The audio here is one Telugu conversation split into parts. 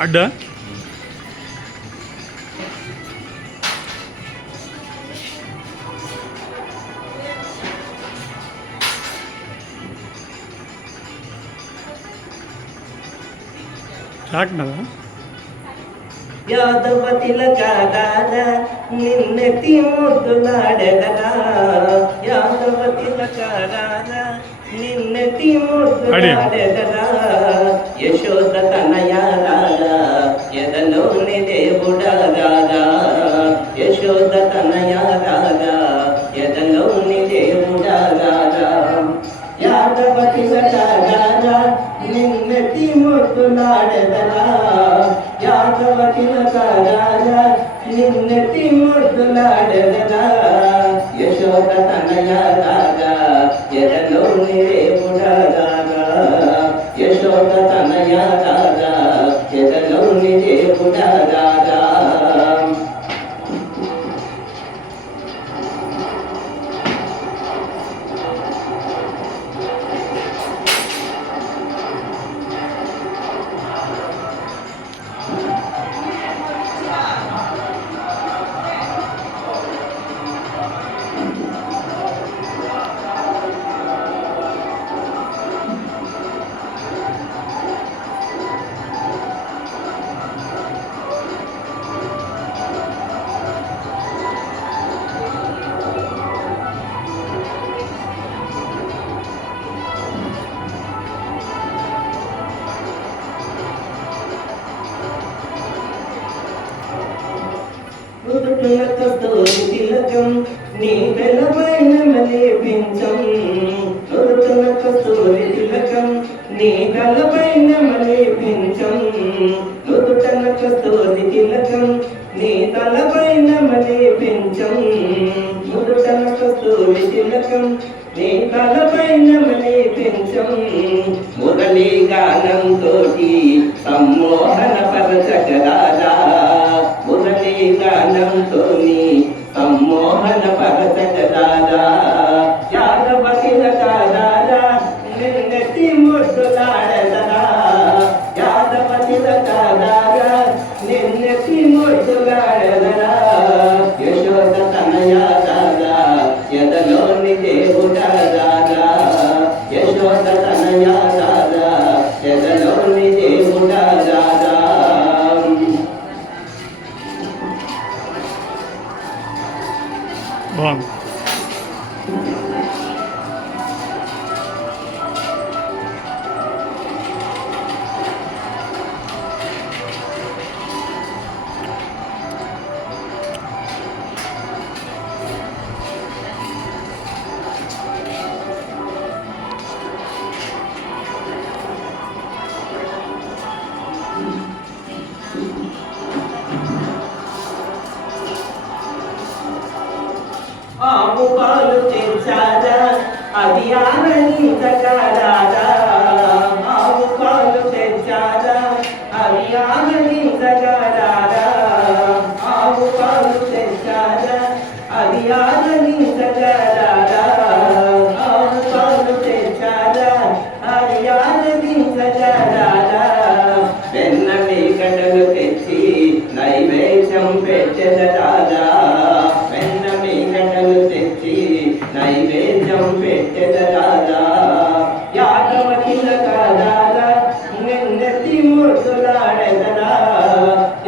అడ్డ చాక్నదా యాదవ తిలకాదాన నిన్నెత్తి ముద్దులాడెదరా యాదవ తిలకాదాన నిన్నెత్తి ముద్దులాడెదరా యశోద తనయారాగా ఎదలోని దేవుడాగా యశోద తనయారాగా ఎదలోని దేవుడాగా యాదవ తిలకాదాన నిన్నెత్తి ముద్దులాడెదరా యాదవ తిలకాదాన నిన్నెత్తి ముద్దులాడెదరా యశోద తనయారాగా ఎదలోని దేవుడాగా యశోద తనయారాగా ఎదలోని దేవుడాగా కస్తూరి తిలకం నీ వెలమైన మలేపించం నుదుటన కస్తూరి తిలకం నీ తలపైన మలేపించం నుదుటన కస్తూరి తిలకం నీ తలపైన మలేపించం నుదుటన కస్తూరి తిలకం నీ తలపైన మలేపించం మురళీ గానంతోటి సమ్మోహన పరచకరాజా మురళీ గానంతోని సమ్మోహన పరచకరాజా యాదవ తిలకాదారా నిన్నెత్తి ముద్దులాడెదరా యాదవ తిలకాదారా నిన్నెత్తి ముద్దులాడెదరా యశోద తనయారాగా ఎదలోని దేవుడాగా యశోద తనయారాగా ఎదలోని దేవుడాగా బాగుంది. ఆవు పాలు తెచ్చారా అది ఆనందకరారా ఆవు పాలు తెచ్చారా అది ఆనందకరారా ఆవు పాలు తెచ్చారా అది ఆనందకరారా ఆవు పాలు తెచ్చారా అది ఆనందకరారా వెన్న మేకడలు తెచ్చి నైవేద్యం పెట్టెదరారా నైవేద్యం పెట్టెదరారా యాదవ తిలకాదారా నిన్నెత్తి ముద్దులాడెదరా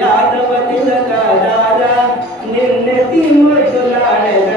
యాదవ తిలకాదారా నిన్నెత్తి ముద్దులాడెదరా